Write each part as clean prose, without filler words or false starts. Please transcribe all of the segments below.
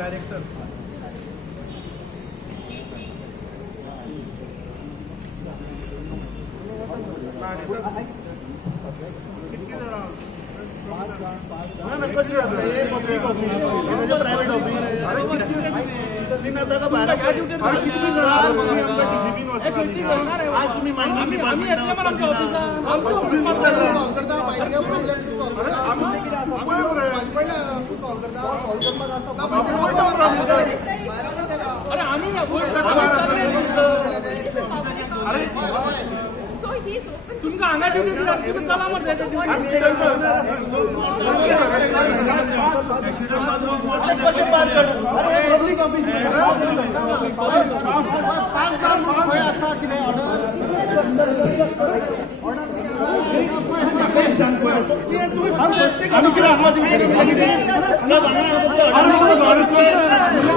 Director कितने जण private office आज तुम्ही माहिती तुमका हांगा ड्युटी चला मरे पब्लिक ऑफिस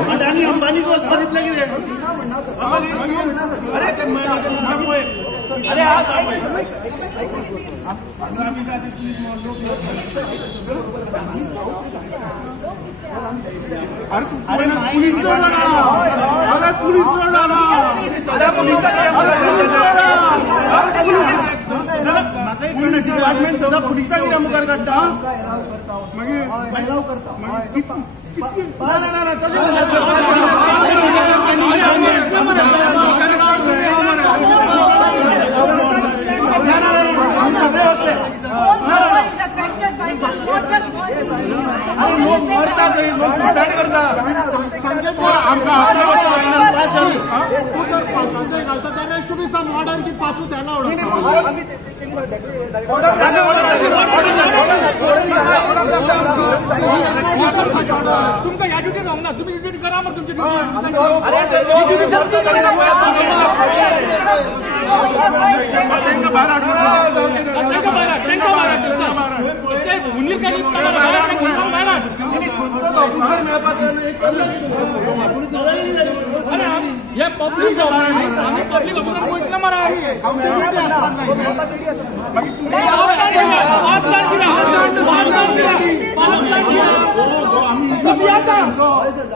अडानी अंबानी को बघितलं की अरे आज पुलिस डिपार्टमेंट सुद्धा पुलिसा कित्याक मुखार काडटा लोक मरतात लोक सुसायड करतात पाचू त्याला तुमका या ड्युटी राहू ना तुम्ही ड्युटी करा मग तुमची ये पब्लिक पब्लिक ऑफिसर को इतना मारा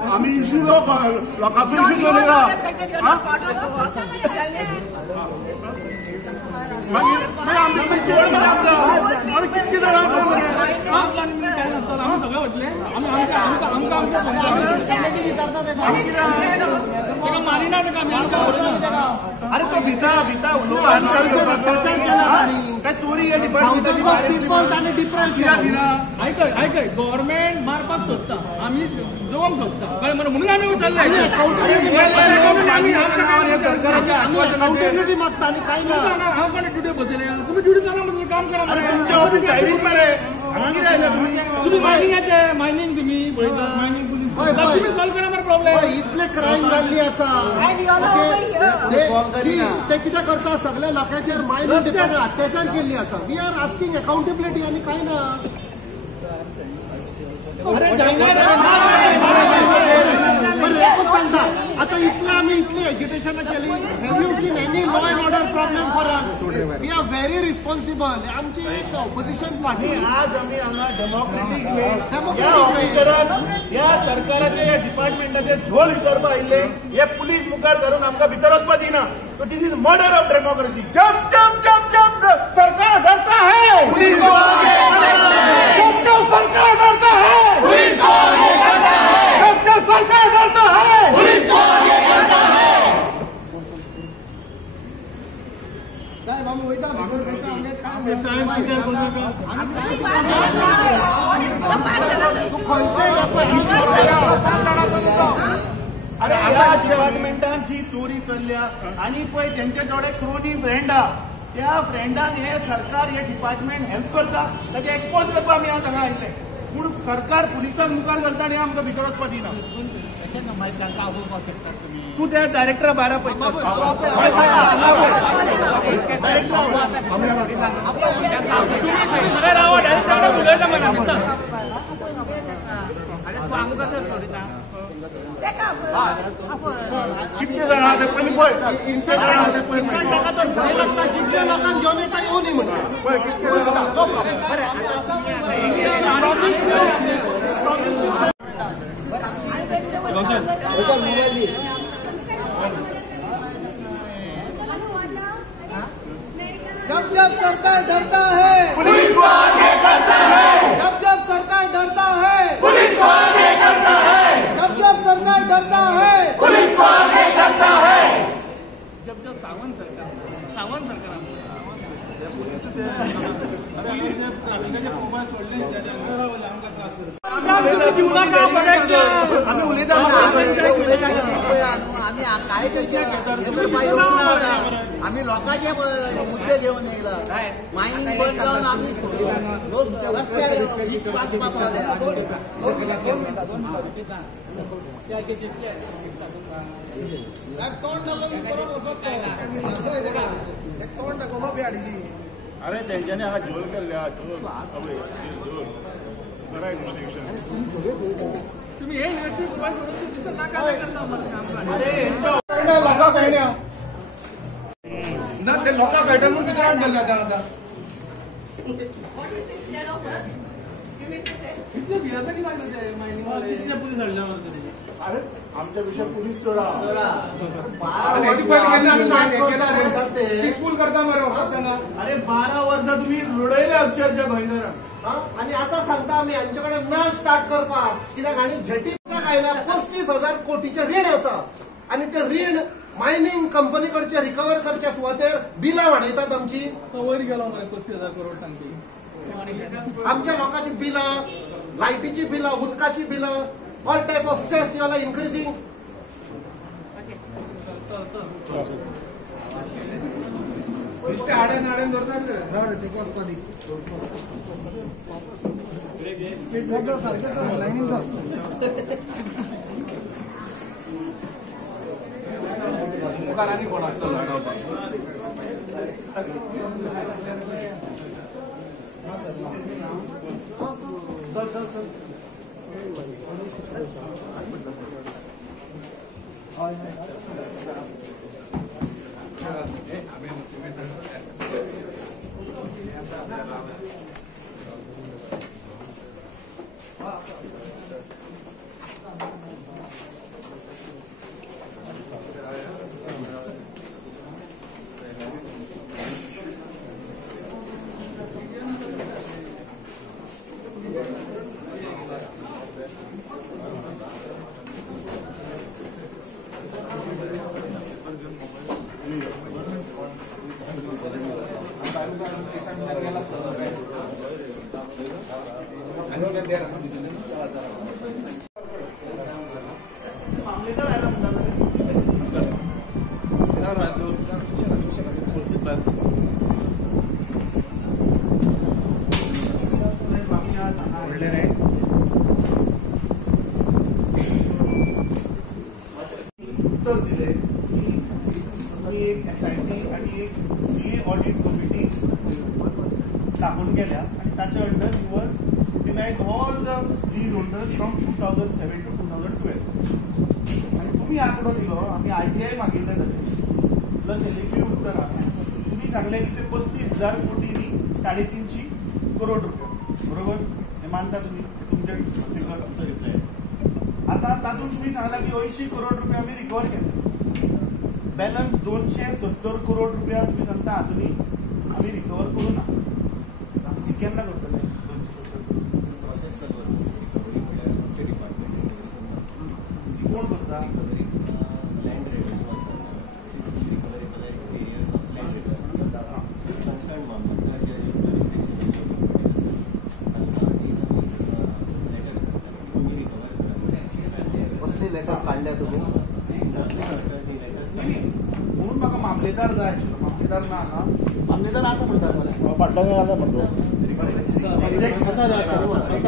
आम्ही इशू लोकांचो इशू केलेला कितके जण आम्ही सगळं म्हटले मारिना अरे तो भिता काय चोरी ऐक गव्हर्नमेंट मारपाक सोदता आम्ही जोवंक सोदता कळ्ळें म्हणून आम्ही उचलले मागता आणि काही ना हांव कोणी ड्युटी बसयले तुम्ही ड्युटी चला म्हणजे काम करा तुमच्या ऑफिस सायडीक मरे तुम्ही मायनिंगाचे मायनिंग तुम्ही पळयता तुम्ही सॉल्व करा मरे प्रॉब्लेम इतले क्रायम जाल्ली आसा ते कितें करता सगळ्या लोकांचेर मायनिंग डिपार्टमेंट अत्याचार केल्ली आसा वी आर आस्किंग अकाउंटेबिलिटी आनी काय ना अरे एकूच सांगता आता इतले आम्ही इतली एज्युकेशन केली have you seen any law and order problem for us we are very responsible आमची एक ऑपोजिशन पार्टी आज आम्ही हांगा डेमोक्रेटिक या सरकाराचे या डिपार्टमेंटाचे झोल विचारपा आयिल्ले हे पुलीस मुखार धरून आमकां भितर वचपाक दिना तो दिस इज मर्डर ऑफ डेमोक्रेसी जब जब जब जब सरकार डरता है पुलिस जब जब सरकार डरता है पुलिस जब जब सरकार डरता है पुलिस अरे ह्या डिपार्टमेंटांची चोरी चल्ल्या आणि पळय त्यांच्या जोडे क्रोनी फ्रेंड त्या फ्रेंडान हे सरकार हे डिपार्टमेंट हेल्प करता ताचे एक्सपोज करपाक आमी हांगा आयिल्ले पूण सरकार पुलिसांक मुखार घालता आनी आमकां भितर वचपाक दिना तू त्या डायरेक्टर 12 पैसे कितके जण आहात पयलीं पळय टका तो 2 लाख जितले लोकांक घेवन येता येवं न्ही म्हणटा पळय कितके जब जब सरकार डरता है पुलिस को आगे करता है जब जब सरकार डरता है पुलिस को आगे करता है जब जब सरकार डरता है पुलिस को आगे करता है जब सावंत सरकार आम्ही उलयता आम्ही लोकांचे मुद्दे घेऊन येयला मायनिंग बंद जावन आम्ही लोक रस्त्यार वाचपाक पावले तोंड दाखोवपा बी हाडली अरे तेंच्यांनी हांगा झोल केल्ल्या झोल खरं तुम्ही हे इलेक्ट्रिक मोबाईल सोडून दिसत नाका करता अरे यांच्या लोकांक कळना ना ते लोकांक कळटा म्हणून कितें गेले आतां कितले भियाता की लागले ते मायनिंग वाले कितले पुलीस हाडल्या मारता अरे आमच्या पेक्षा पुलीस चोडा पीसफुल करता मरे वचत त्यांना अरे 12 वर्सां तुम्ही लढयले अक्षरशः भयंकर आणि आता सांगता आम्ही यांच्याकडे न स्टार्ट करपाक कित्याक आनी झेटी आयला 35,000 कोटीचे रीण आसा आणि ते रीण मायनिंग कंपनी कडचे रिकवर करच्या सुवातेर बिलां वाडयतात आमची वयर गेलो मरे 35,000 करोड सांगती आमच्या लोकांची बिलां लायटीची बिलां उदकाची बिलां all type of cess you are increasing आड्यान आड्यान धरतात ते वचपादी सारखें लायनीन मुखार आनी कोण आसलो लढवपाक उत्तर दिले की एक SIT आणि एक CA ऑडिट कमिटी स्थापन केल्या आणि ताच्या under your scrutinize all the lease holders from 2007 to 2012 आणि तुम्ही आकडो दिलो आम्ही ITI मागितले जाले प्लस LAP उत्तर तुम्ही सांगले की ते 35,000 कोटींनी 350 करोड रुपये बरोबर हे मानता तुम्ही तुमचे फिगर रिप्लाय आता तातून तुम्ही सांगला की 80 करोड रुपये आम्ही रिकवर केले बॅलन्स 270 करोड रुपया तुम्ही सांगता अजूनही आम्ही रिकवर करू ना केन्ना करतले प्रोसेस चालू आसा रिकवरीचे डिपार्टमेंट कोण करता लँड रेव्हेन्यू आसा recovery arrears of land concern mamlatdar जे तुम्ही रिकवर कसली लेटर काढल्या तुम्ही म्हणून म्हाका मामलेदार जाय आशिल्लो मामलेदार ना मामलेदार आता म्हणतात फाटल्यान आला म्हणतो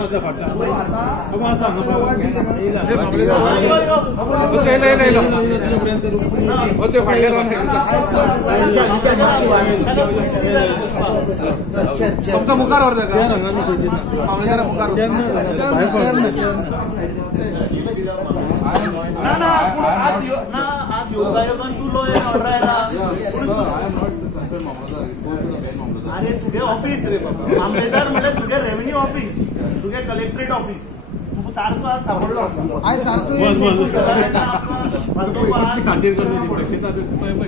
वचो फाटल्यान आसा वचो फाटल्यान तुमकां मुखार व्हरता ना ना आज योगायोगान तू लॉ एंड ऑर्डर आयला अरे तुगे ऑफिस रे बाबा मामलेदार म्हणजे तुगे रेव्हेन्यू ऑफिस तुगे कलेक्टरेट ऑफिस तू सारको आज सांभाळलो आसा आयज सारको खातीर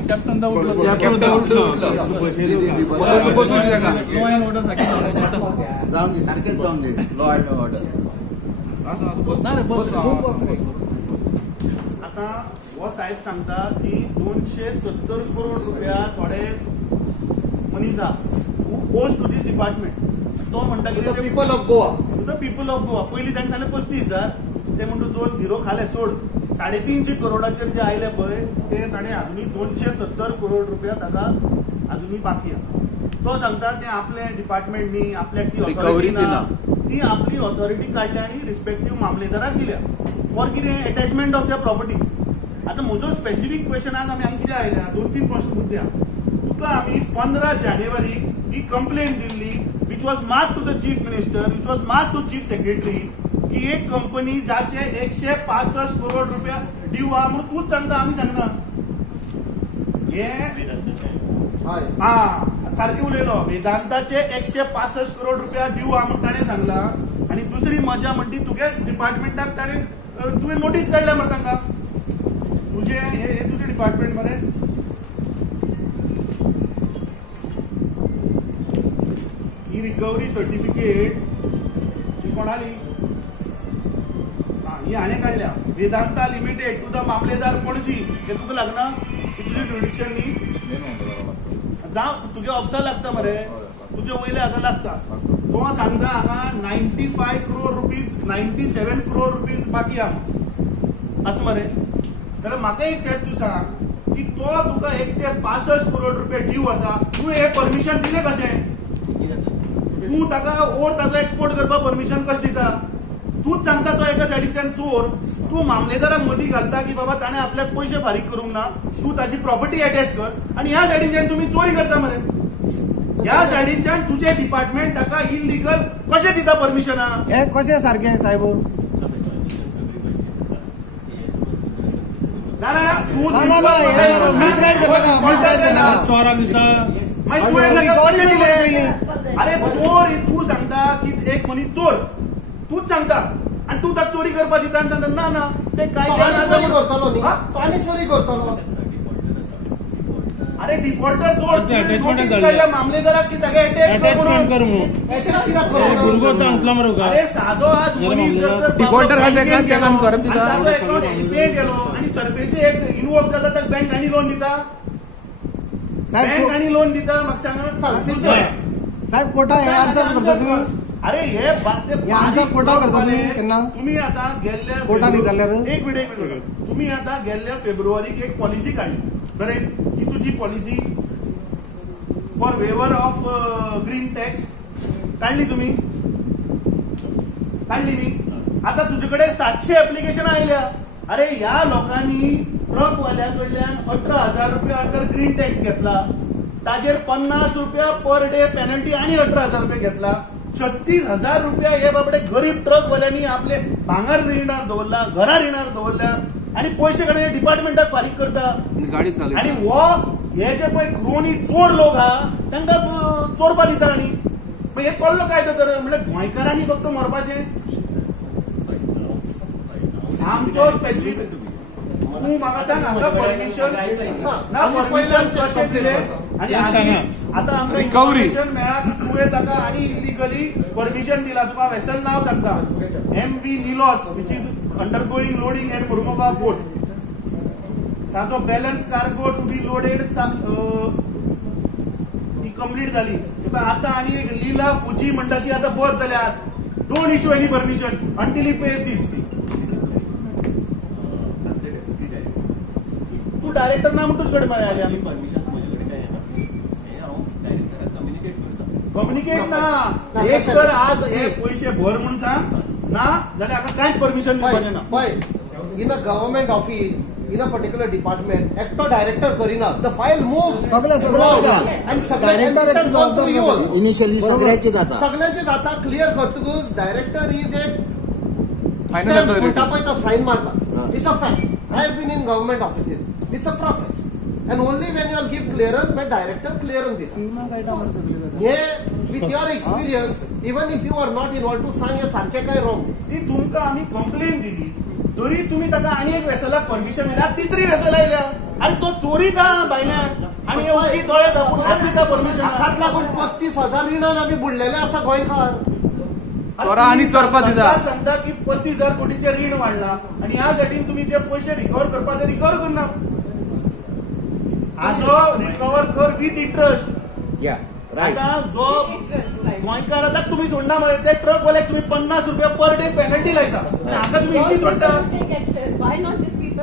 कॅप्टन बसून लॉ एंड ऑर्डर जाऊन दे सारखेच जाऊन दे लॉ एंड ऑर्डर आता हो साहेब सांगता की 270 करोड रुपया थोडे मनीस पोस्ट टू दिस डिपार्टमेंट तो म्हणटा की people of Goa the people of Goa पयलीं तांणे सांगलें 35,000 ते म्हणटा जोर झिरो खाले सोड 350 करोडाचेर जे आयले पळय ते ताणें अजुनी 270 करोड रुपया ताका अजुनी बाकी आहा तो सांगता ते आपले डिपार्टमेंटनी आपल्याक ती ऑथॉरिटी ना ती आपली ऑथॉरिटी काढल्या आणि रिस्पेक्टिव्ह मामलेदाराक दिल्या फॉर कितें अटॅचमेंट ऑफ द प्रॉपर्टी आता म्हजो स्पेसिफिक क्वेश्चन आज आमी हांगा कितें आयल्या 2-3 प्रश्न मुद्दे तुका आमी 15 जानेवारी ही कंप्लेन दिल्ली which was mark to the chief minister which was mark to chief secretary की एक कंपनी जाचे 165 करोड रुपया ड्यू आहा म्हणून तूच सांगता आमी सांगना सारखे उलयलो वेदांताचे 165 करोड रुपया ड्यू आहा म्हणून ताणें सांगला आणि दुसरी मजा म्हणटी तुगे डिपार्टमेंटाक ताणें तुवें नोटीस काडल्या मरे तांकां तुझे हे तुझे डिपार्टमेंट मरे ही रिकवरी सर्टिफिकेट ही कोणाली ही हाणें काडल्या वेदांता लिमिटेड टू द मामलेदार पणजी हे तुका लागना की तुजे जुडिशन न्ही जावं तुगे ऑफिसार लागता मरे तुजे वयले हाका लागता तो सांगता हांगा 95 करोड रुपीज 97 करोड रुपीज बाकी आहा असं मरे जाल्यार म्हाका एक स्टेप तूं सांग की तो तुका 165 करोड रुपया ड्यू आसा तूं हे परमिशन दिलें कशें तूं ताका ओर ताचो एक्सपोर्ट करपाक परमिशन कशें दिता तूच सांगता तो एका सायडीच्यान चोर तूं मामलेदाराक मदीं घालता की बाबा ताणें आपल्याक पयशे फारीक करूंक ना तूं ताची प्रॉपर्टी अटॅच कर आनी ह्या सायडीच्यान तुमी चोरी करता मरे ह्या सायडीच्यान तुजें डिपार्टमेंट ताका इलिगल कशें दिता परमिशनां हे कशें सारकें साहेब चोराक दिता अरे चोर तू सांगता की एक मनीस चोर तूच सांगता आणि तू ताका चोरी करपाक दिता आनी सांगता ना ना ते कायद्यान चोरी करतलो न्ही तो आनी चोरी करतलो अरे डिफॉल्टर सोड मामलेदाराक की ताका अटॅचमेंट कर म्हणून भुरगो सांगतलो मरे अरे सादो आज डिफॉल्टर करत दिता अकाउंट पे केलो आणि सर्फेसी एक इनवॉल्व जाता ताका बँक आनी लोन दिता बँक आनी लोन दिता म्हाका सांगा साहेब कोटा हे आन्सर करता तुम्ही अरे हे आन्सर कोटा करता तुम्ही केन्ना तुम्ही आता गेल्ल्या कोर्टानी जाल्यार एक मिनिट तुम्ही आता गेल्ल्या फेब्रुवारीक एक पॉलिसी काढली बरे ही तुझी पॉलिसी फॉर वेवर ऑफ ग्रीन टॅक्स काढली तुम्ही काढली न्ही आता तुझ्याकडे 700 ऍप्लिकेशन आयल्या अरे ह्या लोकांनी ट्रकवाल्या कडल्यान 18,000 रुपया अंडर ग्रीन टॅक्स घेतला ताजेर 50 रुपया पर डे पेनल्टी आणि 18,000 रुपया घेतला 36,000 रुपया हे बाबडे गरीब ट्रकवाल्यांनी आपले भांगर रिणार दवरला घरा रिणार दवरल्या आणि पयशे कडे डिपार्टमेंटाक फारीक करता गाडी चालू आणि वो हे जे पळय क्रोनी चोर लोक आहा तांकां चोरपा दिता आनी हे कळलो काय तर म्हणल्यार गोंयकारांनी फक्त मरपाचें आमचो स्पेसिफिक तू म्हाका सांग हांगा परमिशन ना परमिशन कशें दिलें आणि आता आमकां इन्फॉर्मेशन मेळ्ळा तुवें ताका आनी इलिगली परमिशन दिला तुका वेसल नाव सांगता MV Nilos which is undergoing loading at Mormugao port ताचो balance cargo to be loaded ही कंप्लीट जाली आता आनी एक लीला फुजी म्हणटा ती आता बस जाल्या don't issue any permission until he pays this तू डायरेक्टर ना म्हणूच कडे आले आमी परमिशन म्हजे कडेन काय येना हे हांव डायरेक्टराक कम्युनिकेट करता कम्युनिकेट ना ना, एक सर, तर आज सर, हे पैसे भर म्हणून सांग ना जाल्यार हाका कांयच परमिशन दिवपाचें ना. पळय in a government office in a particular department एकटो डायरेक्टर करिना द फायल मूव इनिशियली सगळ्याची जाता सगळ्यांचे जाता क्लियर करतकूच डायरेक्टर इज ए म्हणटा पळय तो सायन मारता. It's a fact. I have been in government offices. It's a process and only when you will give clearance by director clearance दिता. हे with your experience even if you are not involved to सांग हे सारखे काय wrong. ती तुमकां आमी complain दिली तरी तुम्ही ताका आनी एक वेसलाक परमिशन दिला तिसरी वेसल आयल्या आनी तो चोरी का भायल्यान आनी उगी दोळे धापून दिता परमिशन. हाकाच लागून 35,000 रिणान आमी बुडलेले आसा गोंयकार. चोरा आनी चोरपा दिता. सांगता की 35,000 कोटीचे रीण वाडला आनी ह्या सायडीन तुम्ही जे पयशे रिकवर करपा ते रिकवर करना. हाजो रिकवर कर विथ इंटरेस्ट. या राईट. आता जो गोंयकार आतां तुम्ही सोडना मरे ते ट्रक वाल्याक तुम्ही 50 रुपया पर डे पेनल्टी लायता हाका तुम्ही इजी सोडटा.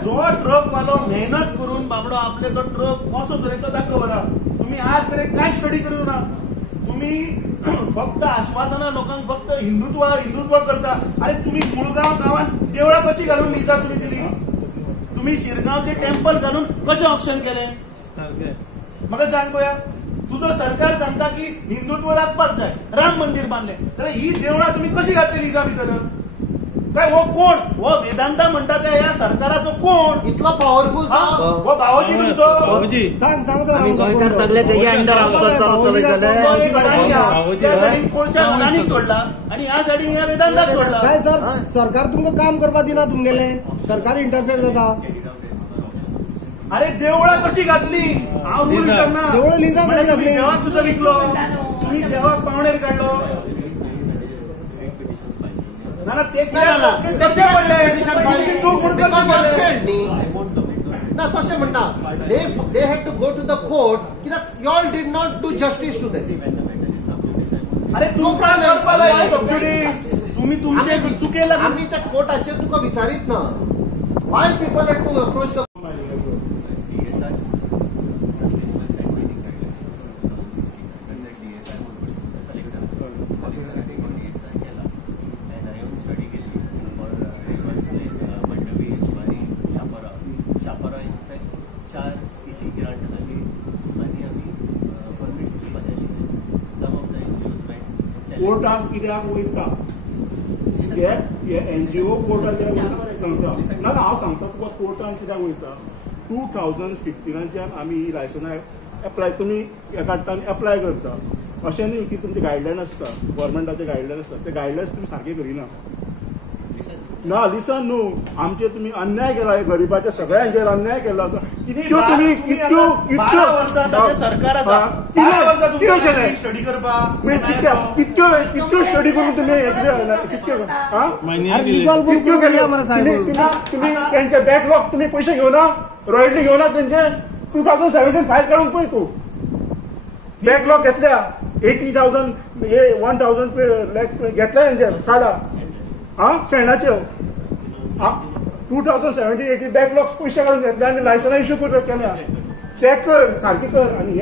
जो ट्रक वालो मेहनत करून बाबडो आपले तो ट्रक कसो तरेचो दाखवला तुम्ही आज मेरेन कांय स्टडी करूं ना. तुम्ही फक्त आश्वासना लोकांक फक्त हिंदुत्व करता. अरे तुम्ही मुळगांव गावात देवळां कशी घालून लिजा तुम्ही दिली. तुम्ही शिरगांवचे टेम्पल घालून कशें ऑक्शन केलें म्हाका सांग पळया. तुझो सरकार सांगता की हिंदुत्व राखपाक जाय राम मंदिर बांदले जाल्यार ही देवळां तुम्ही कशी घातली लिजा भितर काय. हो कोण हो वेदांता म्हणटा त्या ह्या सरकाराचो कोण इतलो पॉवरफुल हो भावोजी तुमचो आम्ही गोंयकार सगळे तेजे अंडर चलतले त्या सायडीन कोळशा राणीक सोडला आणि ह्या सायडीन ह्या वेदांताक सोडला. काय सर सरकार तुमकां काम करपा दिना तुमगेले सरकार इंटरफेर जाता. अरे देवळां कशी घातली हांव रूल करना. देवळां लिजा कशी घातली? देवाक सुद्धा विकलो तुम्ही देवाक पावणेर काढलो ना ना ते कशें पडले चूक म्हणून करपाक पडले. ना तशें म्हणटा they had to go to the court कित्याक you all did not do justice to them. अरे तुमकां करपा लायक सबसिडी तुम्ही तुमचे चुकेला. आम्ही त्या कोर्टाचेर तुका विचारीत ना. Why people had to approach कोर्टाक कित्याक वयता एनजीओ कोर्टाक सांगता ना हांव सांगता तुका कोर्टान कित्याक वयता. 2015 आमी लायसन्स एप्लाय तुमी काडटा आनी एप्लाय करता. अशें न्ही की तुमचे गायडलायन आसता गव्हर्मेंटाचे गायडलायन आसता ते गायडलायन्स तुमी सारके करिना. ना लिसन न्हू आमचे तुम्ही अन्याय केला गरीबाच्या सगळ्यांचेर अन्याय केला आसा. इतक्यो तुम्ही इतक्यो सरकार आसा स्टडी करपाक इतक्यो स्टडी करून तुम्ही त्यांचे बॅकलॉग तुम्ही पैसे घेवना रॉयल्टी घेवना त्यांचे 2017 फायल काढून पळय तू बॅकलॉग घेतल्या 80,000 1,000 लॅक्स घेतल्या त्यांचे साडा सेंडाच्यो 2017-18 बॅकलॉग्स पैसे काढून घेतले आणि लायसन्स इश्यू केल्या. चेक कर सारखी कर. आणि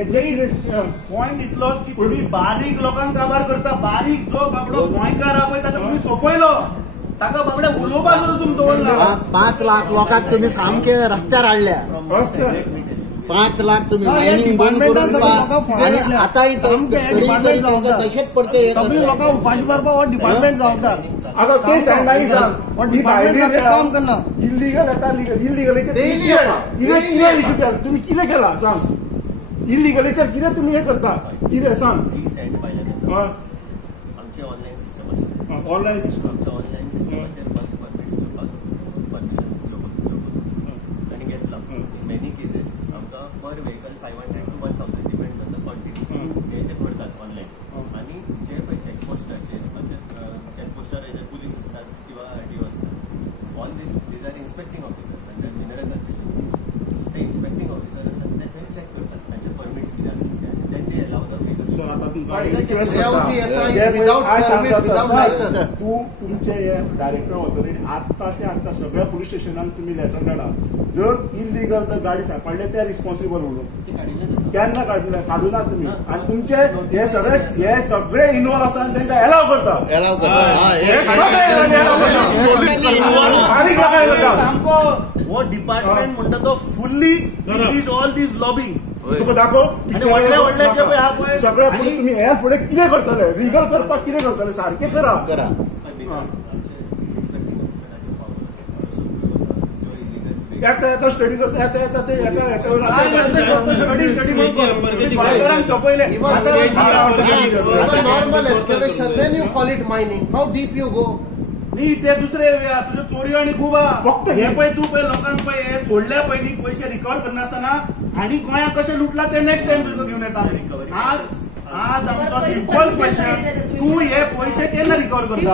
पॉइंट इतलोच की तुम्ही बारीक लोकांक काबार करता. बारीक जो बाबडो गोंयकार आहा पळय ताका तुम्ही सोपयलो ताका बाबड्या उलोवपाक तुमी दवरला. 5 लाख लोकांक तुम्ही सामके रस्त्यार हाडल्या. 5 लाख तुम्ही मायनिंग बंद करून आणि आतांय तशेंच पडते सगळी लोकांक उपाशी मारपाक हो डिपार्टमेंट जबाबदार. आता ते सांगणारी सांग डिपार्टमेंट काम करना. इल्लीगल येता इल्लीगल इश्यू केला तुम्ही कितें केला सांग. इल्लीगलीचेर कितें तुम्ही हे करता कितें सांग. आमचे ऑनलायन सिस्टम आसा. ऑनलायन सिस्टम ऑनलायन सिस्टमाचेर परमिट्स करपाक परमिशन ताणी घेतला. इन मेनी केसीस आमकां per vehicle 500 to 1,000 depends on the quantity हे करतात ऑनलायन. आणि जे पळय चॅकपोस्टाचेर चॅकपोस्टार हेजे पुलीस असतात किंवा RTO असतात all these are inspecting officers under mineral concession. ते इन्स्पेक्टिंग ऑफिसर आसात ते थंय चॅक करतात तांचे परमिट्स कितें आसता ते then they allow the vehicle. So आता तुमकां रिक्वेस्ट देवची याचा करता without हांव permit, सांगता without सर, license. तूं तुमचे डायरेक्टर ऑथॉरिटी आत्ता सगळ्या पुलीस स्टेशनांक तुम्ही लेटर धाडा. जर इलिगल तर गाडी सांपडले ते रिस्पॉन्सिबल म्हणून केन्ना काडूना तुम्ही. आणि तुमचे हे सगळे इन्वॉल्व आसा आनी तांकां एलाव करता. सामको हो डिपार्टमेंट म्हणटा तो फुल्ली ऑल दीज लॉबिंग तुका दाखव. आणि व्हडले व्हडलेचे पळय हा पळय सगळे तुम्ही हे फुडें कितें करतले, रिगल करपाक कितें करतले, सारकें करा. येता स्टडी करता येता ते स्टडी म्हणून सोपयले. Normal excavation then you call it mining. How deep you go. न्ही ते दुसरे तुझ्यो चोरी आणि खूब फक्त हे पळय तू पळय लोकांक पळय हे सोडल्या पळय न्ही पयशे रिकवर करनासतना आणि गोंयाक कशे लुटला ते नेक्स्ट टाइम तुका घेवन येता. आज आमचो सिंपल क्वेश्चन, तू हे पयशे केन्ना रिकवर करता?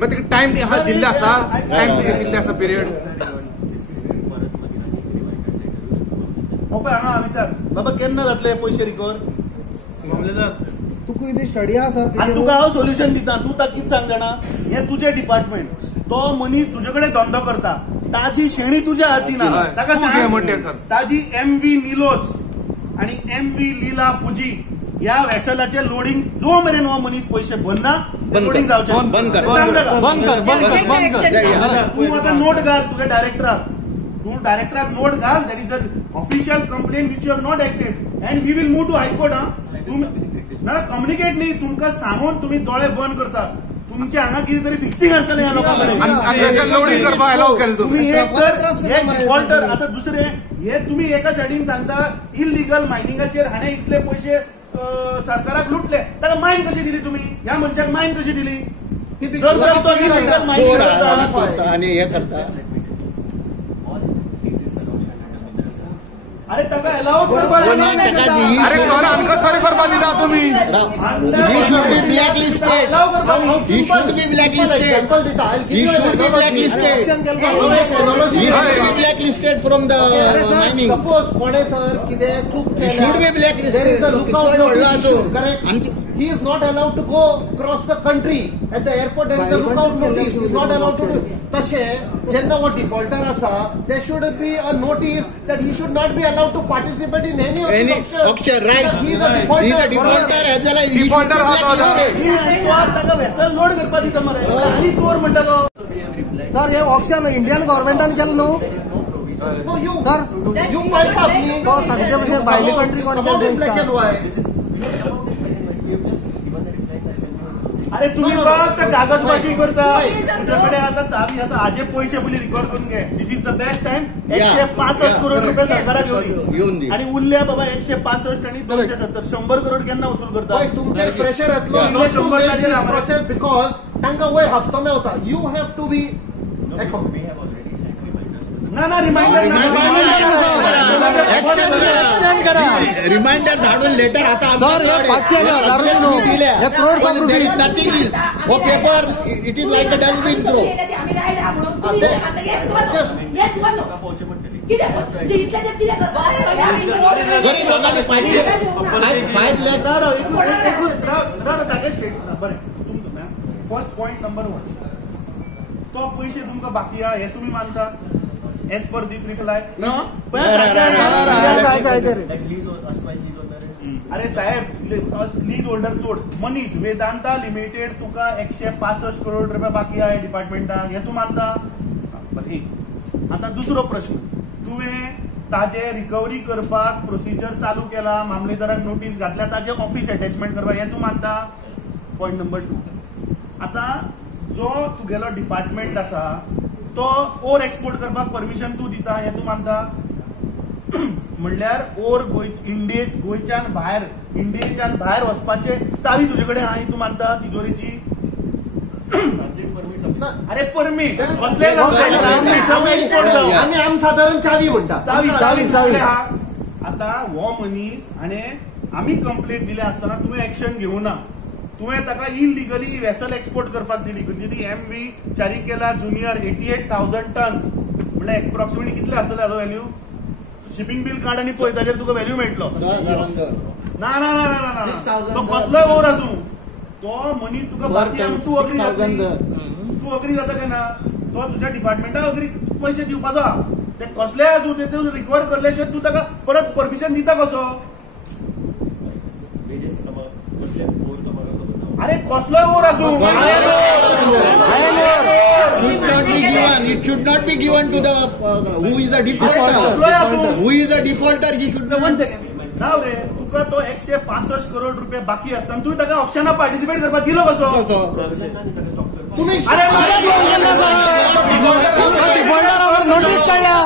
मग तिकडे टाइम हा दिल्ला असा दिल्ले असा पिरियड. हांगा विचार बाबा केन्ना जातले पयशे रिकवर? तुका कितें स्टडी आसा आणि तुका हांव सोल्युशन दिता. तू ताका कितें सांग जाणा, हे तुझे डिपार्टमेंट, तो मनीस तुजे कडेन धंदो करता, ताजी शेणी तुज्या हातीन आहा. ताका सांग ताजी MV निलोस आणि MV लीला फुजी ह्या वेसलाचे लोडिंग जो मेरेन हो मनीस पयशे भरना ते लोडिंग जावचे बंद कर. तू आतां नोट घाल तुज्या डायरेक्टराक. तू डायरेक्टराक नोट घाल that is a official complain which you have not acted and we will move to high court. ना कम्युनिकेट न्ही, तुमकां सांगून तुम्ही दोळे बंद करता. तुमचे हांगा कितें तरी फिक्सिंग आसतलें ह्या लोकांकडे. तुम्ही एक तर डिफॉल्टर. आता दुसरे हे तुम्ही एका सायडीन सांगता इलिगल मायनिंगाचेर हाणे इतले पयशे सरकाराक लुटले, ताका मायन कशी दिली तुम्ही? ह्या मनशाक मायन कशी दिली? जर तो इलिगल मायनिंग करता आणि हे करता अरे ताका अलाव करपा खरे करपा दिता तुम्ही. He should be blacklisted. He should be blacklisted. He should be blacklisted. He should be blacklisted from the mining. Suppose कोणे तर कितें चूक He should be blacklisted. There is a lookout notice issued, correct? He is not allowed to go across the country. At the airport there is a lookout notice. He is not allowed to do. तशे जेन्ना हो defaulter आसा, there should be a notice that he should not be allowed to participate in any of the auction. Right? He is a defaulter. He is a defaulter. As well as he should be blacklisted. ताका vessel load करपा दिता मरे. आनी चोर म्हणटालो. Sir हे option Indian गव्हर्नमेंटान केलं न्हू. No, you. Sir You pipe up me. तो सांगचे भशेन भायली कंट्री कोणत्या black and white. अरे तुम्ही फक्त कागजबाजी करता. तुमच्याकडे आता चावी असा आजे पैसे पयली रिकॉर्ड करून घे. This is the best time. 165 crore रुपये सरकाराक घेऊन दी आणि उरल्या बाबा 165 आणि 270 100 करोड केन्ना वसूल करता? तुमचे प्रेशर येतलो 100 प्रोसेस बिकॉज तांकां वयर हफ्तो मेवता. यू हॅव टू बी ना रिमाइंडर रिमाइंडर धाडून लेटर आता सर हे 5,000 दिल्या. हे crores of rupees. नथिंग. हो paper it is like a dustbin throw. गरीब लोकांनी 5 लाख. फर्स्ट पॉइंट नंबर 1 तो पैसे तुमकां बाकी आहा हे तुम्ही मानता एज पर दिस रिप्लाय? अरे साहेब लीज होल्डर सोड. मनीस वेदांता लिमिटेड तुका 165 करोड रुपये बाकी आहे डिपार्टमेंटाक हे तू मानता? आता दुसरो प्रश्न, तुवें ताजे रिकवरी करपाक प्रोसिजर चालू केला, मामलेदाराक नोटीस घातल्या, ताजे ऑफिस अटॅचमेंट करपाक हे तू मानता? Point number 2. आता जो तुगेलो डिपार्टमेंट आसा तो ओर एक्सपोर्ट करपाक परमिशन तू दिता हे तू मानता? म्हणल्यार ओर गोंयच्यान भायर वचपाचे चावी तुजे कडेन आहा तू मानता तिजोरीची? अरे परमीट कसले आम्ही आमसाधारण चावी म्हणटा. चावी आता हो मनीस आणि आम्ही कंप्लेंट दिले असताना तुवें एक्शन घेवना. तुवें ताका इलिगली वेसल एक्सपोर्ट करपाक दिली. म्हणजे MV चारिकेला ज्युनियर 88,000 टन्स म्हणजे अप्रॉक्सिमेटली कितले आसतले हाजो व्हॅल्यू? शिपिंग बिल कार्ड आणि पळय ताजेर तुका व्हॅल्यू मेळटलो. 6,000 ना ना ना ना ना 6,000 तो कसलोय ओवर आसूं तो मनीस तुका बाकी आनी तू अग्री 6,000 तू अग्री जाता काय ना तो तुझ्या डिपार्टमेंटाक अग्री पैसे दिवपाचो आहा. ते कसलेय आसूं ते तूं रिकवर करले शिवाय तू ताका परत परमिशन दिता कसो. वेजेस कसले ओवर कामाक खबर ना. अरे कसलोय ओवर आसूं It should not be given to the who is the defaulter. Who is the defaulter? He should not. 1 second राव रे तुका तो 165 करोड रुपये बाकी असताना तू ताका ऑप्शनात पार्टिसिपेट करपाक दिलो कसो. तुम्ही अरे डिफॉल्टरावर नोटीस काढल्या.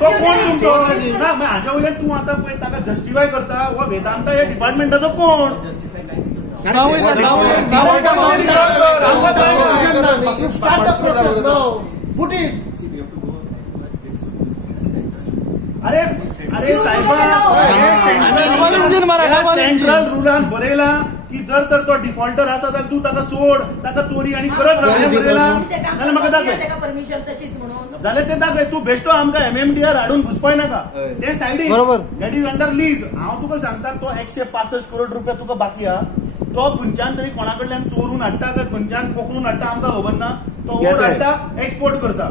तो कोण तुमचो ना हाज्या वयल्यान तू आता पळय ताका जस्टिफाय करता वा वेदांता या डिपार्टमेंटाचो कोण. start the process now. Put it. अरे अरे सेंट्रल रुलान बरयला की जर तर तो डिफॉल्टर आसा जाल्यार तू ताका सोड ताका चोरी आणि परत बरयला जाल्यार म्हाका दाखय परमिशन तशीच म्हणून जाल्यार ते दाखय. तू बेश्टो आमकां MMDR हाडून घुसपाय नाका ते सायडीक बरोबर. That is under lease. हांव तुका सांगता तो 165 करोड रुपया तुका बाकी आहा तो खंयच्यान तरी कोणाकडल्यान चोरून हाडटा काय खंयच्यान कोंकणून हाडटा आमकां खबर ना. तो ओवर हाडटा एक्सपोर्ट करता.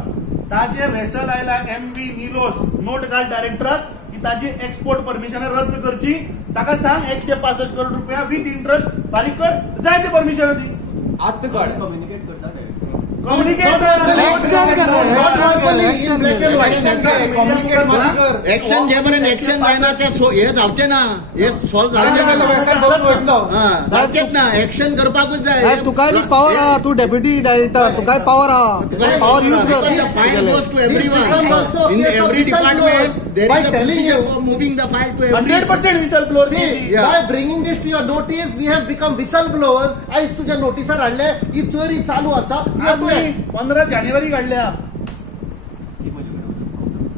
ताजे वेसल आयला MV निलोस नोट गार्ड डायरेक्टराक की ताजी एक्सपोर्ट परमिशन रद्द करची. ताका सांग 165 करोड रुपया विथ इंटरेस्ट फारीक कर जाय ते परमिशन दी. आत्ता काढ कम्युनिकेट करता Action जेपर्यंत ऍक्शन जायना ते हे जावचे ना हे सॉल्व जावचे ना. जावचेच ना ऍक्शन करपाकूच जाय. तुका बी पावर आहा तू डेप्युटी डायरेक्टर तुका पावर आहा पावर यूज कर. The file goes to everyone. In every department there is a procedure for moving the file to every. 100% whistle blower. By bringing this to your notice, we have become whistleblowers. आयज तुझ्या नोटिसार हाडले ही चोरी चालू आसा. 15 जानेवारी काढल्या.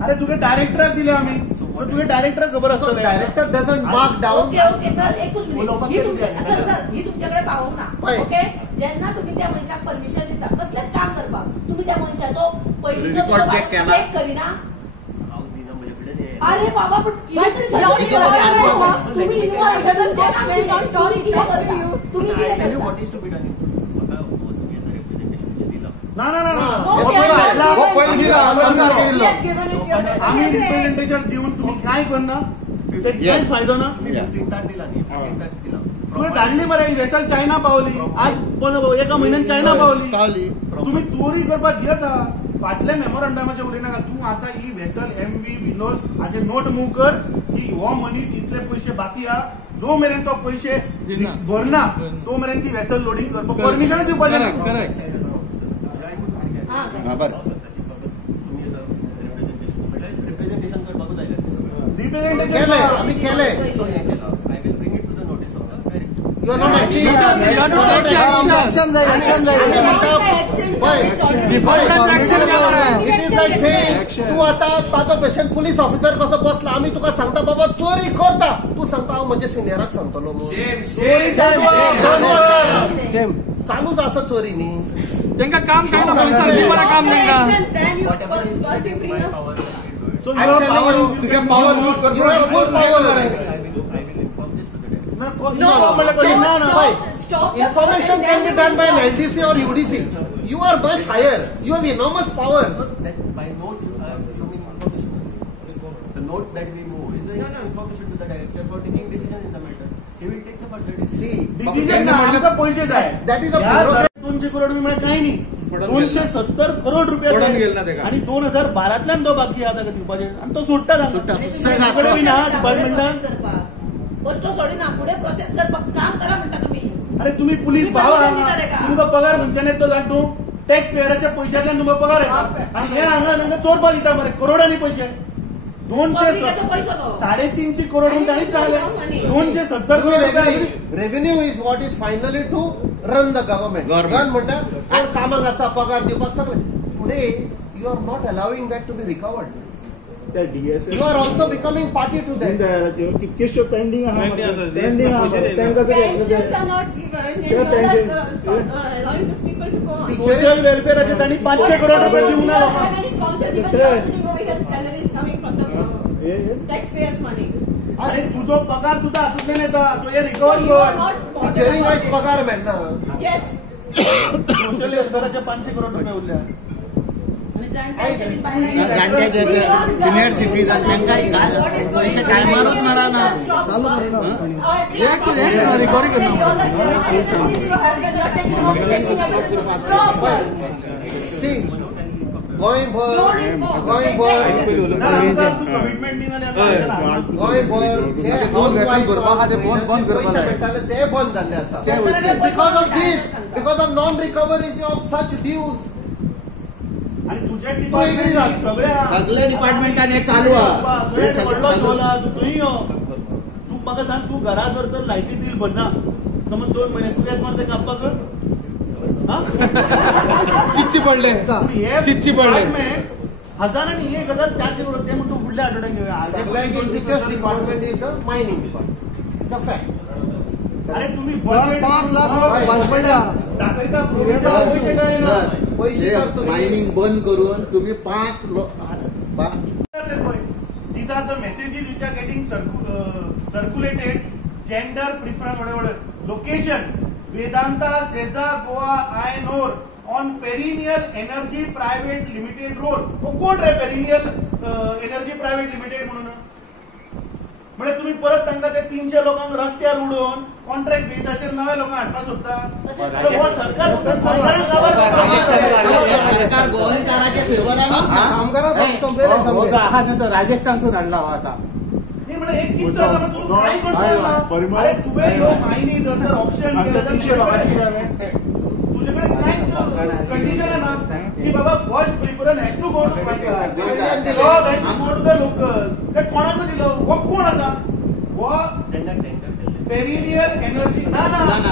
अरे तुगे डायरेक्टराक दिले आम्ही तुगे डायरेक्टराक खबर आसतलें. Director doesn't mark down. Okay sir एकूच मिनिट ही तुमच्याकडे पावोंक ना. ओके जेन्ना तुम्ही त्या मनशाक परमिशन दिता कसलेच काम करपाक तुम्ही त्या मनशाचो Record check केला. चेक करिना. हांव दिना म्हजे कडेन अरे बाबा पण कितें तुम्ही तुम्ही कितें what is to be done. म्हाका तुम्ही आता रिप्रेझेंटेशन दिला ना ना ना आम्ही रिप्रेझेंटेशन देऊन तुम्ही काय करना ते कांयच फायदो ना. 15 दिला न्ही 15 दिला. तुवें धाडली मरे ही वेसल चायना पावली आज एका म्हयन्यान चायना पावली. तुम्ही चोरी करपाक घेता फाटल्या मेमोरंडमाचे उलयनाका. तू आता ही वेसल MV विनोस हाचे नोट मूव कर की हो मनीस इतले पैसे बाकी आहा जो मेरेन तो पैसे भरना तो मेरेन ती वेसल लोडिंग करपाक परमिशन दिवपाचें ना. रिप्रेझेंटेशन करपाकूच आयले. रिप्रेझेंटेशन आम्ही केले. सो हे केला. I will bring it to the notice of the director. You are not acting. Action जाईल It is like saying तू आता ताजो पेशंट पुलीस ऑफिसर कसो बसला आम्ही तुका सांगता बाबा चोरी करता तू सांगता हांव म्हणजे सिनियराक सांगतलो. सेम चालूच आसा चोरी न्ही. त्यांना काम काय बरं काम त्यांना. So you have power. तुझ्या पावर यूज कर. You have full power. I will inform this to the director. Information can be done by an LDC or UDC. You are much higher. You have enormous powers. That by note you mean information. The note that we move is information to the director for taking decision in the matter. He will take the further decision. See, decision आमकां पैसे जाय. That is a ह्या सगळ्या 200 करोड रुपये म्हळ्यार कांय न्ही. 270 करोड रुपये आणि 2012तल्यान तो बाकी आहा ताका दिवपाचे आणि तो सोडटा डिपार्टमेंटान. गोष्ट सोडिना पुढे प्रोसेस करपाक काम करा म्हणटा तुम्ही. अरे तुम्ही पुलीस भाव तुमकां पगार खंयच्यान येतो जाणटू टॅक्स पेयराच्या पैशांतल्यान तुमकां पगार येता आणि हे हांगा चोरपाक दिता मरे करोडांनी पैसे. 350 करोड ताणीच सांगले 270 करोड रुपये. revenue is what is finally to run the government. Government म्हणटा कामाक आसा पगार दिवपाक सगळे. Today you are not allowing that to be recovered. You are also becoming party to that. कितकेशो पेंडिंग आहा पेंडिंग आहा तांकां Pensions are not given. You are allowing these people to go on. Social वेलफेअराचे तांणी 500 करोड रुपये दिवना Salaries coming from the tax payers money. अरे तुझो पगार सुद्धा हातूंतल्यान येता, सो हे रिकवर कर. टिचरींक आयज पगार मेळना. येस. सोशल वेल्फेअराचे 500 करोड रुपये उरल्या. जाणट्याचे सिनियर सिटीजन त्यांना पैसे टायमारच मेळना. गोंयभर कमिटमेंट गोंयभर जे पयशे मेळटाले ते बंद जाल्ले आसा. Because of non recovery of such dues. आणि तुझ्या डिपार्टमेंट सगळ्या डिपार्टमेंटान हे चालू आहा. तू म्हाका सांग, तू घरा जर लायटी बील भरना समज 2 महिने, तू काय मारते कापपाक? चिच्ची पडले. चिच्ची पडले. हजारांनी 1400 करोड ते म्हणून फुडल्या आठवड्यात घेऊया. Department is the mining department. It's a fact. अरे तुम्ही 5 लाख पडल्या. दाखयता पैसे काय ना पैसे मायनिंग बंद करून तुम्ही 5 These are the messages which are getting circulated. Gender preference, whatever. Location: Vedanta, Seza, Goa, Iron Ore on Perennial Energy Private Limited Road. कोण रे Perennial Energy Private Limited म्हणून? म्हणजे तुम्ही परत त्यांना ते 300 लोकांक रस्त्यार उडोवन कॉन्ट्रॅक्ट बेसाचेर नव्या लोकांक हाडपाक सोदता. सरकार गोंयकाराच्या फेवरान राजेश चांसून हाडला आता. एक कित जाता तू काय करतो? अरे तुवें ह्यो मायनी जर ऑप्शन केलं तर 300 लोकांनी तुझ्याकडे काय कंडिशन आहे ना की बाबा first preference has to go to local. ते कोणाचं दिलं? वो कोण आता? वो पेरिनियल एनर्जी. ना